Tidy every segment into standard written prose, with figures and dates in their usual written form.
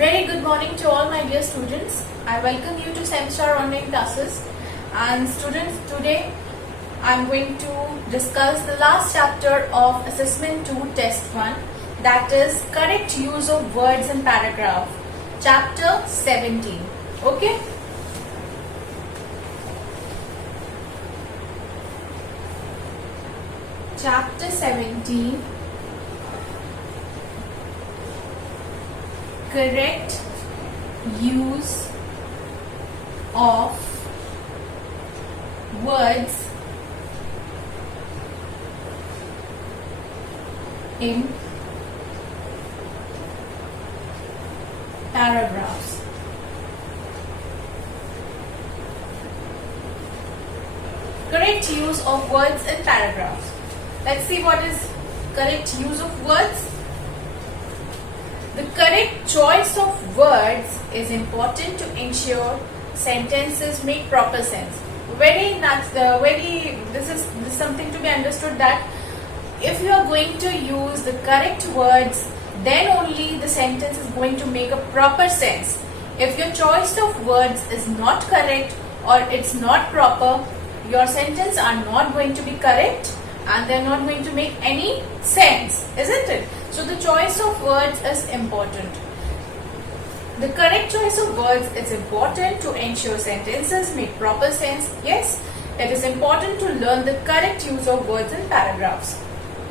Very good morning to all my dear students. I welcome you to Semstar online classes. And students, today I am going to discuss the last chapter of Assessment 2 Test 1, that is correct use of words in paragraph, chapter 17. Okay? Chapter 17. Correct use of words in paragraphs. Correct use of words in paragraphs. Let's see what is correct use of words. The correct choice of words is important to ensure sentences make proper sense. This is something to be understood, that if you are going to use the correct words, then only the sentence is going to make a proper sense. If your choice of words is not correct or it's not proper, your sentence are not going to be correct and they're not going to make any sense, isn't it? So the choice of words is important. The correct choice of words is important to ensure sentences make proper sense. Yes, it is important to learn the correct use of words in paragraphs.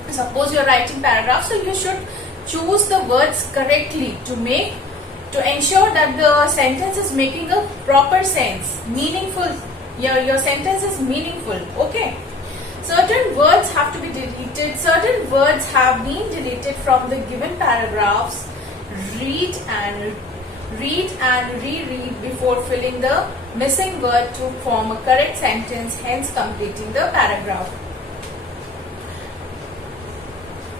Suppose you are writing paragraphs, so you should choose the words correctly to ensure that the sentence is making a proper sense, meaningful. Your sentence is meaningful. Okay. Certain words have to be deleted. Certain words have been deleted from the given paragraphs. Read and reread before filling the missing word to form a correct sentence, hence completing the paragraph.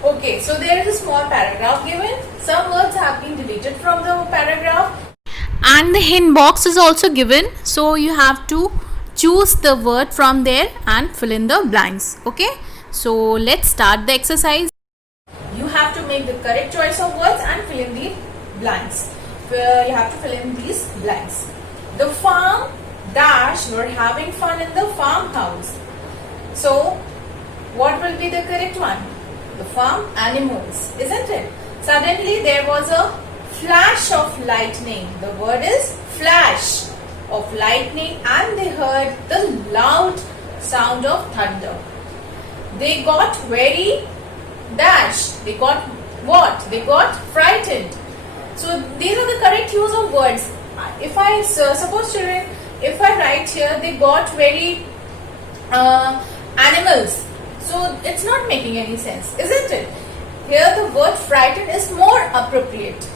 Okay, so there is a small paragraph given. Some words have been deleted from the paragraph. And the hint box is also given. So you have to choose the word from there and fill in the blanks. Okay, so let's start the exercise. You have to make the correct choice of words and fill in the blanks. You have to fill in these blanks. The farm dash were having fun in the farmhouse. So what will be the correct one? The farm animals, isn't it? Suddenly there was a flash of lightning. The word is flash of lightning, and they heard the loud sound of thunder. They got very dashed. They got what? They got frightened. So these are the correct use of words. If I suppose children, if I write here, they got very animals. So it's not making any sense, isn't it? Here the word frightened is more appropriate,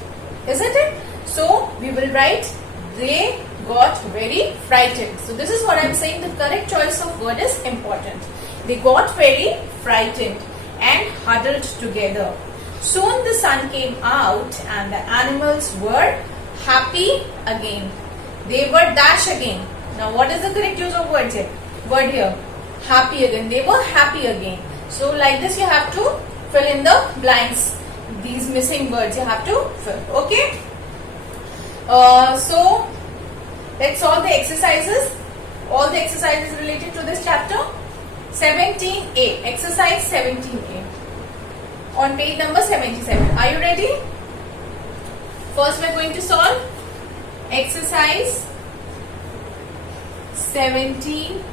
isn't it? So we will write they got very frightened. So this is what I am saying, the correct choice of word is important. They got very frightened and huddled together. Soon the sun came out and the animals were happy again. They were dash again. Now what is the correct use of words here? Word here, happy again. They were happy again. So like this you have to fill in the blanks. These missing words you have to fill. Okay. So let's solve the exercises. All the exercises related to this chapter. 17A. Exercise 17A. On page number 77. Are you ready? First we are going to solve exercise 17A.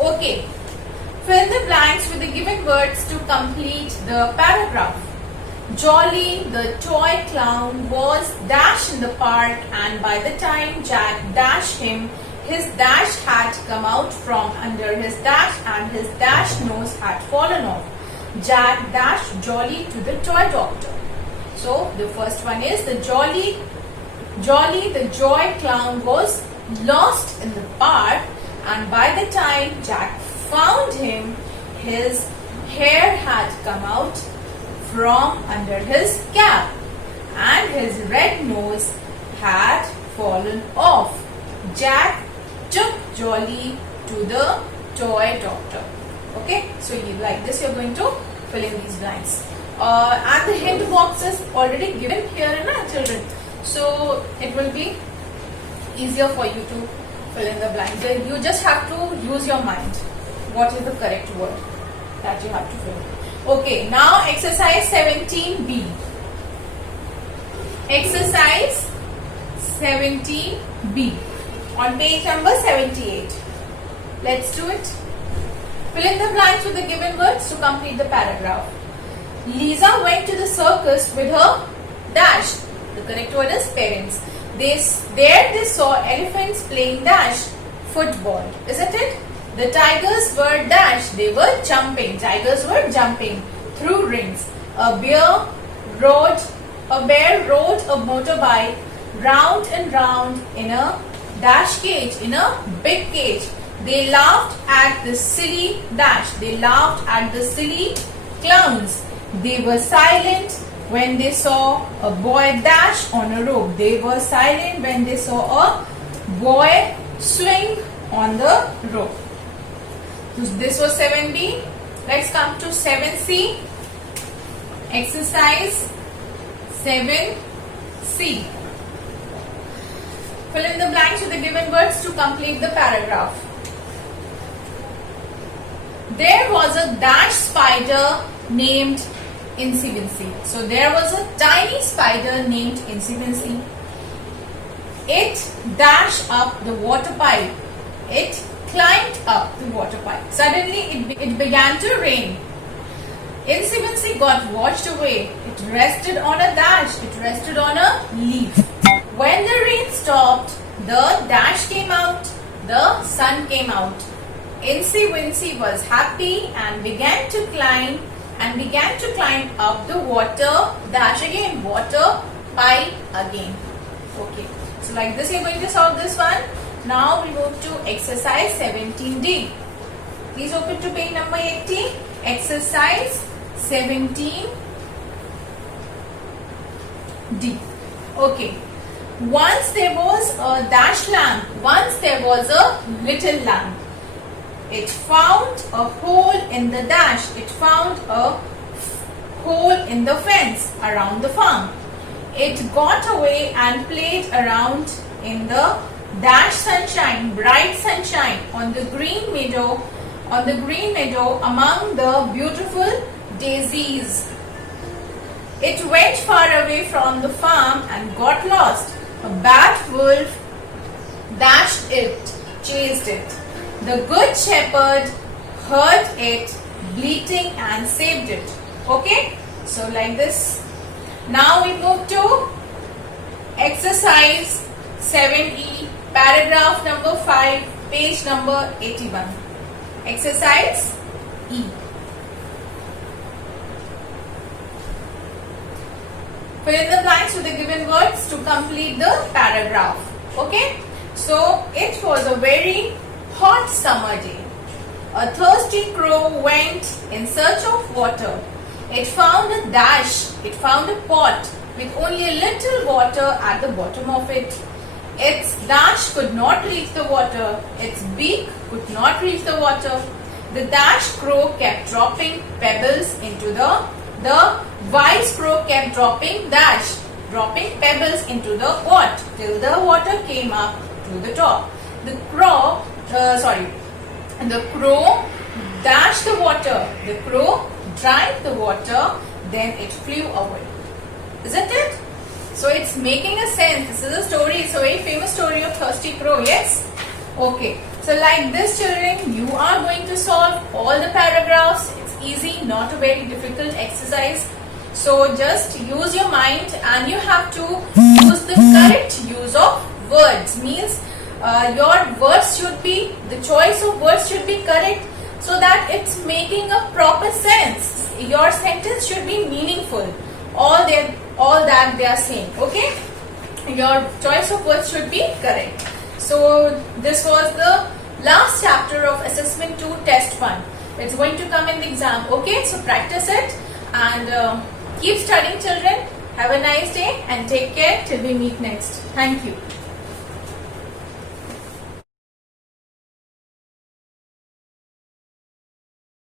Okay. Fill the blanks with the given words to complete the paragraph. Jolly, the toy clown, was dash in the park, and by the time Jack dashed him, his dash had come out from under his dash and his dash nose had fallen off. Jack dashed Jolly to the toy doctor. So the first one is the Jolly the joy clown was lost in the park, and by the time Jack found him, his hair had come out from under his cap and his red nose had fallen off. Jack took Jolly to the toy doctor. Okay, so you like this, you're going to fill in these blanks. and the hint box is already given here in our children. So it will be easier for you to fill in the blanks. You just have to use your mind. What is the correct word that you have to fill? Okay, now exercise 17B. Exercise 17B on page number 78. Let's do it. Fill in the blanks with the given words to complete the paragraph. Lisa went to the circus with her dash. The correct word is parents. There they saw elephants playing dash football. Isn't it? The tigers were dash. They were jumping. Tigers were jumping through rings. A bear rode a motorbike round and round in a dash cage, in a big cage. They laughed at the silly dash. They laughed at the silly clowns. They were silent when they saw a boy dash on a rope. They were silent when they saw a boy swing on the rope. So this was 7B. Let's come to 7C. Exercise 7C. Fill in the blanks with the given words to complete the paragraph. There was a dash spider named Incy Wincy. So there was a tiny spider named Incy Wincy. It dashed up the water pipe. It climbed up the water pipe. Suddenly it began to rain. Incy Wincy got washed away. It rested on a dash. It rested on a leaf. When the rain stopped, the dash came out. The sun came out. Incy Wincy was happy and began to climb up the water dash again, water pipe again. Okay, so like this you're going to solve this one. Now we move to exercise 17D. Please open to page number 80. Exercise 17D. Okay. Once there was a dash lamp. Once there was a little lamp. It found a hole in the dash. It found a hole in the fence around the farm. It got away and played around in the dash sunshine, bright sunshine, on the green meadow among the beautiful daisies. It went far away from the farm and got lost. A bad wolf dashed it, chased it. The good shepherd heard it bleating and saved it. Okay, so like this. Now we move to exercise 7E, paragraph number 5, page number 81. Exercise E. Fill in the blanks with the given words to complete the paragraph. Okay, so it was a very hot summer day. A thirsty crow went in search of water. It found a dash. It found a pot with only a little water at the bottom of it. Its dash could not reach the water. Its beak could not reach the water. The dash crow kept dropping pebbles into the wise crow kept dropping pebbles into the pot till the water came up to the top. The crow dashed the water. The crow drank the water, then it flew away. Isn't it? So it's making a sense. This is a story. It's a very famous story of thirsty crow. Yes? Okay. So like this, children, you are going to solve all the paragraphs. It's easy, not a very difficult exercise. So just use your mind and you have to use the correct use of words. Means your words should be, the choice of words should be correct so that it's making a proper sense. Your sentence should be meaningful. All that they are saying. Okay? Your choice of words should be correct. So this was the last chapter of Assessment 2 Test 1. It's going to come in the exam. Okay? So practice it and keep studying, children. Have a nice day and take care till we meet next. Thank you.